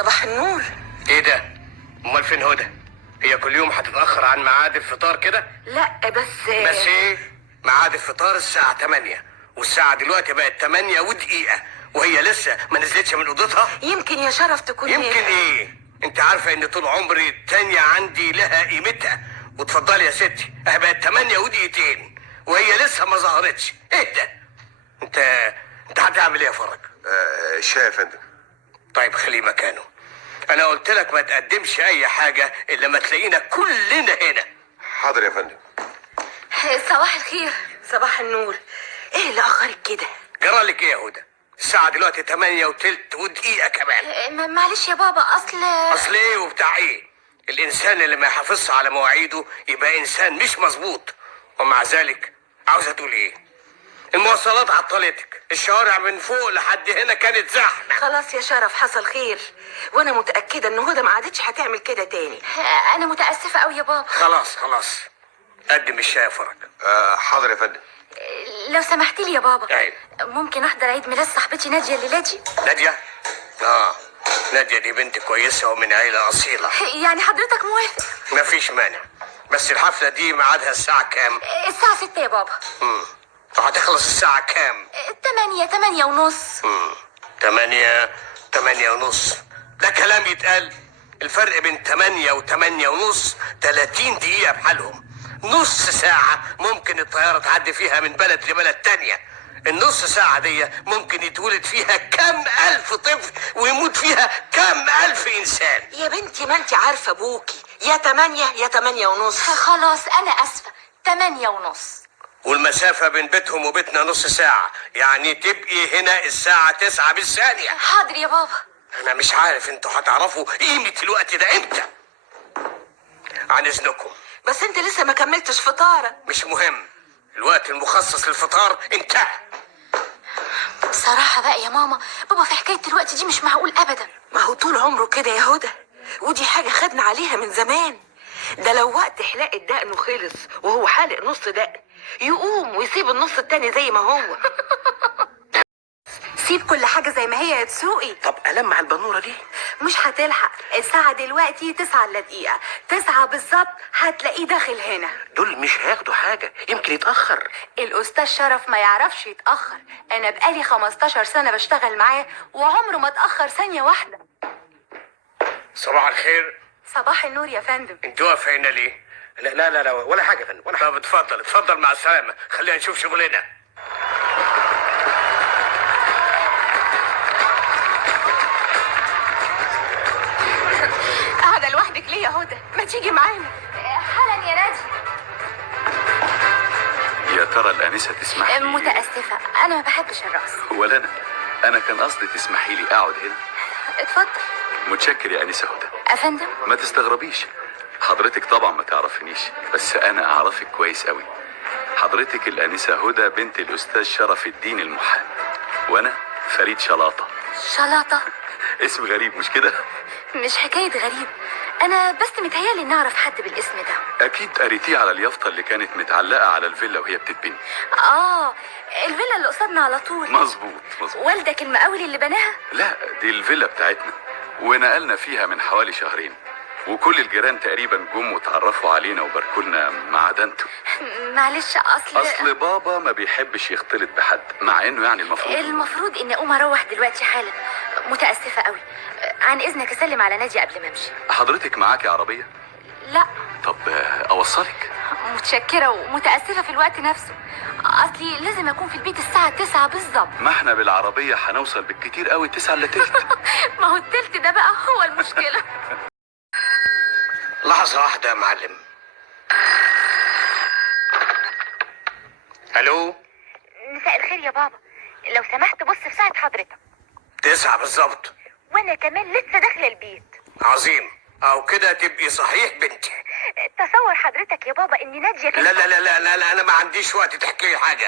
صباح النور. ايه ده؟ امال فين هدى؟ هي كل يوم هتتاخر عن ميعاد الفطار كده؟ لا بس ايه؟ ميعاد الفطار الساعه 8 والساعه دلوقتي بقت 8 ودقيقه وهي لسه ما نزلتش من اوضتها. يمكن يا شرف تكون يمكن ايه؟ انت عارفه ان طول عمري التانية عندي لها قيمتها. وتفضلي يا ستي، اهي بقت 8 ودقيقتين وهي لسه ما ظهرتش. ايه ده؟ انت هتعمل ايه يا فرج؟ الشاي يا فندم. طيب خليه مكانه. انا قلت لك ما تقدمش اي حاجه الا ما تلاقينا كلنا هنا. حاضر يا فندم. صباح الخير. صباح النور. ايه اللي اخرك كده؟ جرالك ايه يا هدى؟ الساعه دلوقتي 8 وتلت ودقيقه كمان. معلش يا بابا، اصل ايه وبتاع ايه؟ الانسان اللي ما يحافظش على مواعيده يبقى انسان مش مظبوط. ومع ذلك عاوزه تقول ايه؟ المواصلات عطلتك، الشوارع من فوق لحد هنا كانت زحمه. خلاص يا شرف، حصل خير، وانا متاكده ان هدى ما عادتش هتعمل كده تاني. انا متاسفه قوي يا بابا. خلاص قدم الشاي يا فرج. حاضر يا فندم. لو سمحت لي يا بابا، أيوة. ممكن احضر عيد ميلاد صاحبتي ناديه الليله دي؟ ناديه؟ ناديه دي بنت كويسه ومن عيله اصيله. يعني حضرتك موافق؟ مفيش مانع، بس الحفله دي ميعادها الساعه كام؟ الساعه 6 يا بابا. وهتخلص الساعه كام؟ 8 ونص. 8 ونص. ده كلام يتقال؟ الفرق بين 8 و8 ونص 30 دقيقة بحالهم. نص ساعة ممكن الطيارة تعدي فيها من بلد لبلد تانية. النص ساعة دي ممكن يتولد فيها كم ألف طفل ويموت فيها كم ألف إنسان. يا بنتي ما انت عارفة ابوكي، يا 8 يا 8 ونص. خلاص انا اسفة، 8 ونص. والمسافة بين بيتهم وبيتنا نص ساعة، يعني تبقي هنا الساعة 9 بالثانية. حاضر يا بابا. أنا مش عارف انتوا هتعرفوا قيمة الوقت ده امتى. عن إذنكم. بس انت لسه ما كملتش فطارك. مش مهم، الوقت المخصص للفطار انتهى. بصراحة بقى يا ماما، بابا في حكاية الوقت دي مش معقول ابدا. ما هو طول عمره كده يا هدى، ودي حاجة خدنا عليها من زمان. ده لو وقت حلاقة دقنه خلص وهو حالق نص دقن، يقوم ويسيب النص التاني زي ما هو. سيب كل حاجة زي ما هي يا تسوقي. طب ألمع البنورة دي؟ مش هتلحق، الساعة دلوقتي 9 الا دقيقة، 9 بالظبط هتلاقيه داخل هنا. دول مش هياخدوا حاجة، يمكن يتأخر. الأستاذ شرف ما يعرفش يتأخر، أنا بقالي 15 سنة بشتغل معاه وعمره ما اتأخر ثانية واحدة. صباح الخير. صباح النور يا فندم. انت واقفة هنا ليه؟ لا ولا حاجة يا فندم ولا حاجة. طب اتفضل مع السلامة، خلينا نشوف شغلنا. قاعدة لوحدك ليه يا هدى؟ ما تيجي معانا. حالا يا نادي. يا ترى الآنسة تسمح لي؟ متأسفة، أنا ما بحبش الرقص. ولا أنا كان قصدي تسمحي لي أقعد هنا. اتفضل. متشكر يا آنسة هدى. أفندم؟ ما تستغربيش، حضرتك طبعا ما تعرفنيش، بس أنا أعرفك كويس قوي. حضرتك الآنسة هدى بنت الأستاذ شرف الدين المحامي، وأنا فريد شلاطة. شلاطة؟ اسم غريب مش كده؟ مش حكاية غريب، أنا بس متهيألي إن أعرف حد بالاسم ده. أكيد قريتيه على اليافطة اللي كانت متعلقة على الفيلا وهي بتتبني. الفيلا اللي قصادنا على طول. مظبوط. والدك المقاول اللي بناها؟ لا، دي الفيلا بتاعتنا ونقلنا فيها من حوالي شهرين، وكل الجيران تقريبا جم وتعرفوا علينا وباركولنا ما عدا انتوا. معلش اصل بابا ما بيحبش يختلط بحد، مع انه يعني المفروض اني اقوم اروح دلوقتي حالا. متاسفه قوي، عن اذنك اسلم على نادي قبل ما امشي. حضرتك معاكي عربيه؟ لا. طب اوصلك؟ متشكره ومتاسفه في الوقت نفسه، اصلي لازم اكون في البيت الساعه 9 بالظبط. ما احنا بالعربيه هنوصل بالكتير قوي 9 الا تلت. ما هو التلت ده بقى هو المشكله. لحظة واحدة يا معلم. الو. مساء الخير يا بابا، لو سمحت بص في ساعة حضرتك. 9 بالظبط. وانا كمان لسه داخلة البيت. عظيم، او كده تبقي صحيح بنتي. تصور حضرتك يا بابا ان نادية لا انا ما عنديش وقت تحكي لي حاجة.